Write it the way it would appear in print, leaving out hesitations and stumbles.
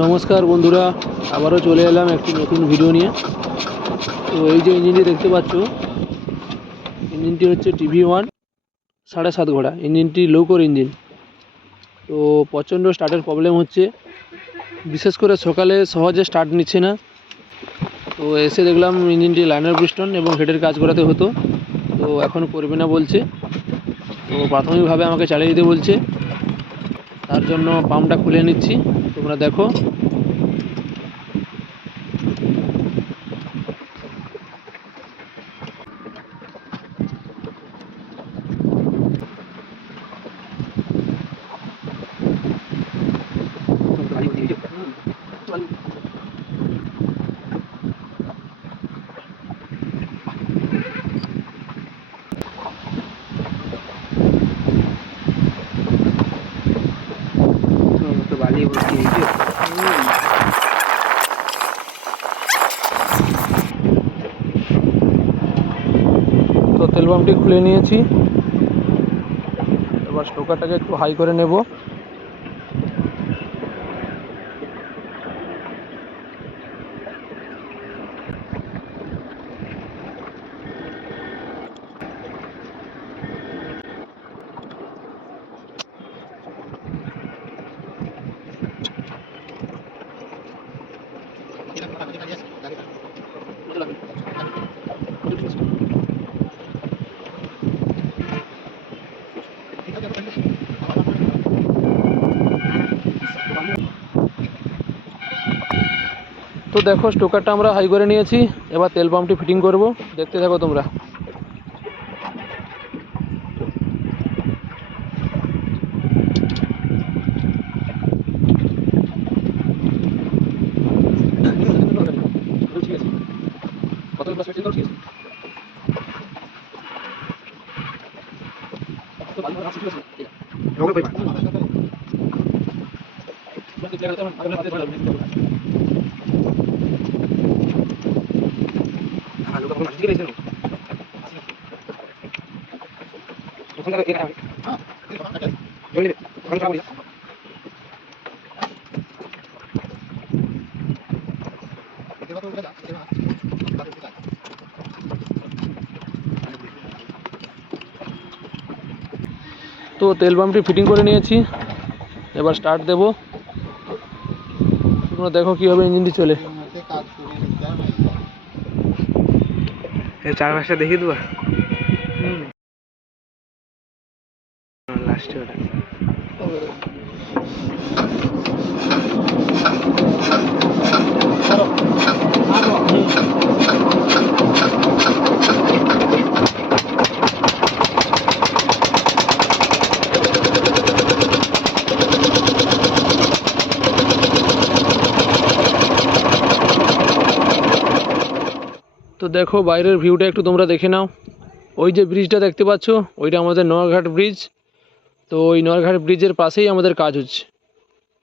নমস্কার বন্ধুরা, আবারও চলে এলাম একটি নতুন ভিডিও নিয়ে। তো এই যে ইঞ্জিনটি দেখতে পাচ্ছ, ইঞ্জিনটি হচ্ছে TV1 7.5 ঘোড়া। ইঞ্জিনটি লো কোর ইঞ্জিন। তো প্রচণ্ড স্টার্টের প্রবলেম হচ্ছে, বিশেষ করে সকালে সহজে স্টার্ট নিচ্ছে না। তো এসে দেখলাম ইঞ্জিনটি লাইনার পিস্টন এবং হেডের কাজ করাতে হতো, তো এখন করবে না বলছে। তো প্রাথমিকভাবে আমাকে চালিয়ে দিতে বলছে, তার জন্য পাম্পটা খুলে নিচ্ছি, তোমরা দেখো। তো তেল পাম্পটি খুলে নিয়েছি, এবার স্টোকারটাকে একটু হাই করে নেব। তো দেখো, স্টোকারটা আমরা হাই করে নিয়েছি, এবার তেল পাম্পটি ফিটিং করব, দেখতে থাকো তোমরা। তো তেল পাম্পটি ফিটিং করে নিয়েছি, এবার স্টার্ট দেব। তোমরা দেখো কীভাবে ইঞ্জিনটি চলে। চার পাঁচটা দেখি দেবো লাস্টে ওটা। তো দেখো বাইরের ভিউটা একটু তোমরা দেখে নাও। ওই যে ব্রিজটা দেখতে পাচ্ছ, ওইটা আমাদের নয়ারঘাট ব্রিজ। তো ওই নয়ারঘাট ব্রিজের পাশেই আমাদের কাজ হচ্ছে।